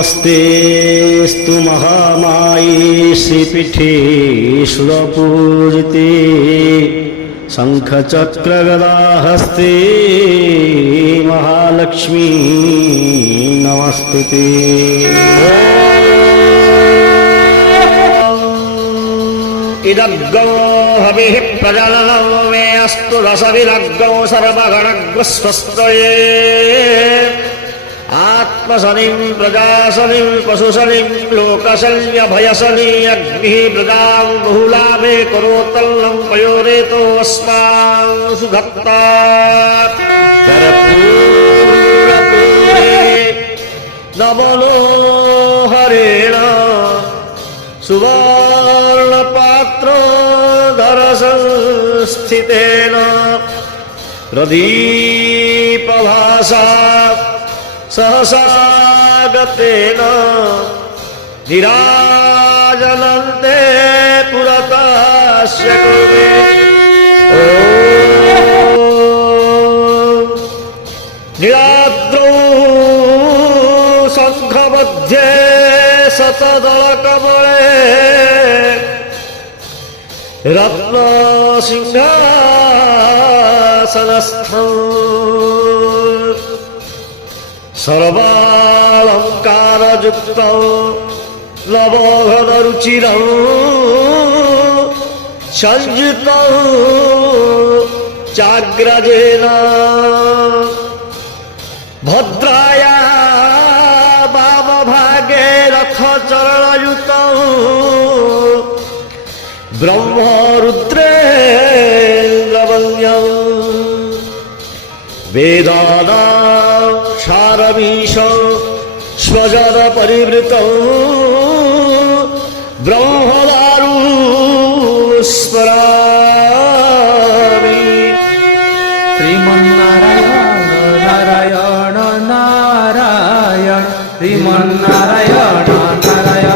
नमस्तेस्तु महामाये श्रीपीठे सुरपूजिते शङ्खचक्रगदाहस्ते महालक्ष्मी नमस्तुते। इदग्गो हविः प्रजननं मे अस्तु रसविदग्गो सर्वगणग्रस्वस्तये आत्मशनिं प्रजाशनिं पशुशनिं लोकशल्यभयशनि अग्निः प्रजां बहुलाभे करोत्तल्लं पयोरेतो अस्मान् सुधत्ता कर्पूरपूरे नवलोहरेण सुवर्णपात्रोदरसंस्थितेन प्रदीपभासा सहसागतेन निराजनन्ते पुरतस्य कुर्वे। नीलाद्रौ शङ्खमध्ये शतदलकमले रत्नसिंहासनस्थम् सर्वालङ्कारयुक्तौ लवघनरुचिरौ संयुतौ चाग्रजेन भद्राया वामभागे रथचरणयुतौ ब्रह्मरुद्रेन्द्रवन्द्यौ वेदानां सारमीशौ स्वजन परिवृतौ ब्रह्मदारु स्मरामि। श्रीमन्नारायण नारायण नारायण श्रीमन्नारायण नारायण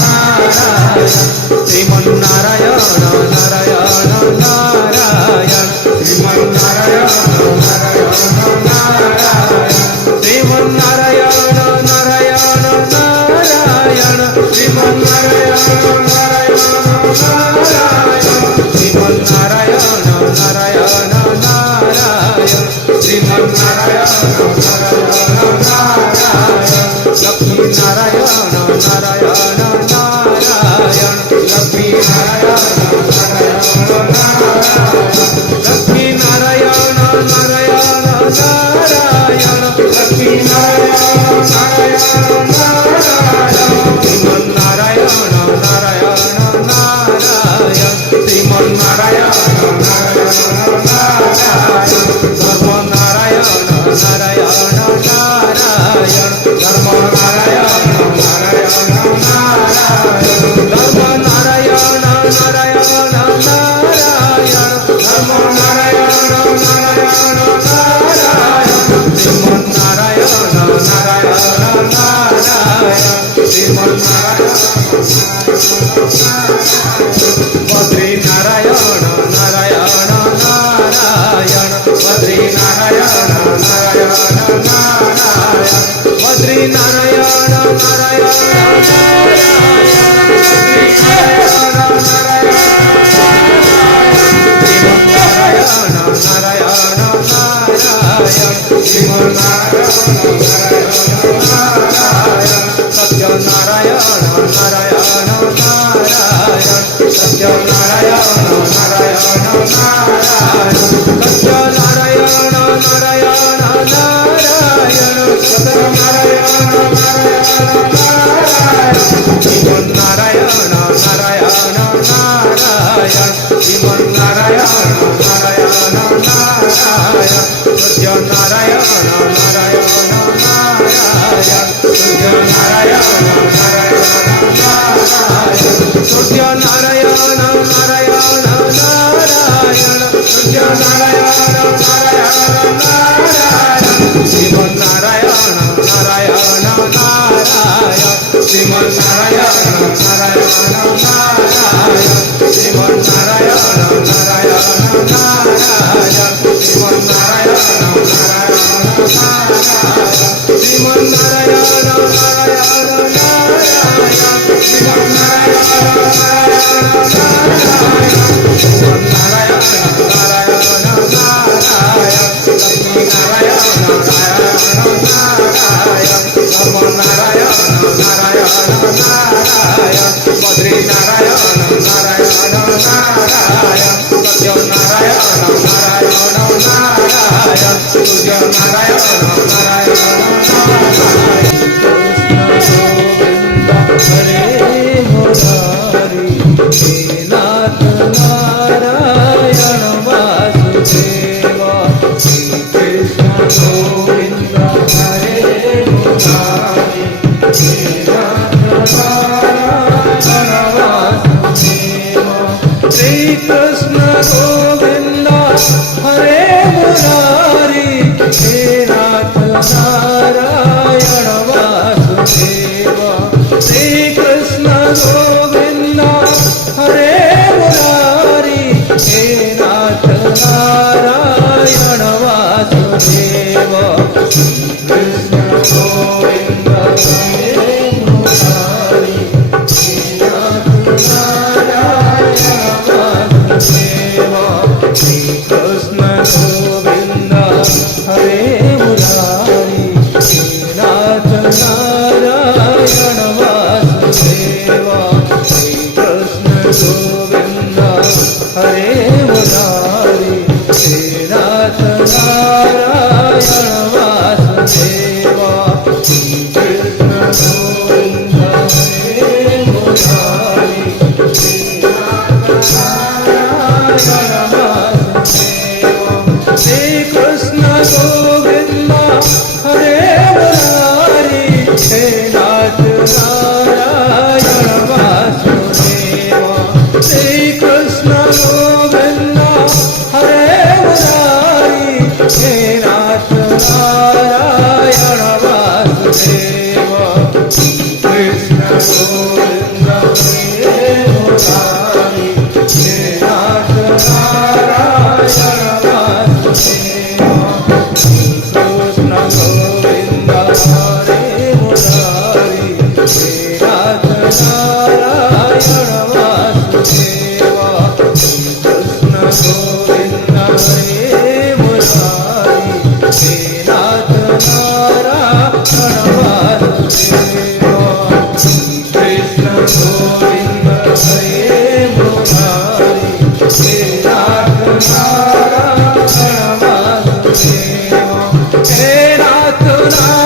नारायण श्रीमन्नारायण नारायण नारायण श्रीमन्नारायण नारायण नारायण श्रीमन्नारायण नारायण नारायण श्रीमन्नारायण नारायण नारायण श्रीमन्नारायण नारायण नारायण श्रीमन्नारायण नारायण नारायण लक्ष्मी नारायण नारायण नारायण लक्ष्मी नारायण नारायण नारायण लक्ष्मी नारायण नारायण नारायण लक्ष्मी नारायण नारायण नारायण श्रीमन्नारायण नारायण नारायण श्रीमन्नारायण नारायण नारायण धर्मनारायण नारायण नारायण धर्मनारायण नारायण नारायण धर्मनारायण नारायण नारायण धर्मनारायण नारायण नारायण श्रीमन्नारायण नारायण नारायण श्रीमन्नारायण बद्री नारायण नारायण नारायण बद्री नारायण नारायण नारायण बद्री नारायण नारायण सत्यनारायण नारायण नारायण सत्यनारायण नारायण नारायण सत्यनारायण नारायण नारायण सत्यनारायण नारायण नारायण श्रीमन्नारायण नारायण नारायण श्रीमन्नारायण नारायण नारायण सत्यनारायण नारायण नारायण सत्यनारायण नारायण नारायण सत्यनारायण नारायण नारायण सत्यनारायण नारायण नारायण श्रीमन्नारायण नारायण नारायण श्रीमन्नारायण नारायण नारायण श्रीमन्नारायण नारायण नारायण श्रीमन्नारायण नारायण नारायण श्रीमन्नारायण नारायण नारायण नारायण नारायण नम नारायण नारायण नारायण बद्री नारायण नारायण नारायण सत्य नारायण नारायण नारायण तुझ्य नारायण नारायण नारायण हरे मुरारी हे नाथ नारायण वासुदेवा श्री कृष्ण गोविंद हरे मुरारी हे नाथ नारायण वासुदेवा श्री कृष्ण गोविंद हरे मुरारी हे नाथ नारायण वासुदेवा श्री कृष्ण गोविंद हरे मुरारी हे नाथ नारायण वासुदेवा श्री कृष्ण गोविंद हरे मुरारी हे नाथ नारायण वासुदेवा श्री कृष्ण गोविंद हरे मुरारी हे नाथ नारायण वासुदेवा श्री कृष्ण गोविंद हरे मुरारी हे नाथ नारायण वासुदेवा श्री कृष्ण गोविंद हरे मुरारी हे नाथ नारायण वासुदेवा श्री कृष्ण गोविंद हरे मुरारी हे नाथ नारायण वासुदेवा श्री कृष्ण गोविंद हरे मुरारी हे नाथ नारायण वासुदेवा श्री कृष्ण गोविंद हरे मुरारी हे नाथ नारायण वासुदेवा श्री कृष्ण गोविंद हरे मुरारी हे नाथ नारायण वासुदेवा श्री कृष्ण गोविंद हरे मुरारी हे नाथ नारायण वासुदेवा श्री कृष्ण गोविंद हरे मुरारी हे नाथ नारायण वासुदेवा हे नाथ नारायण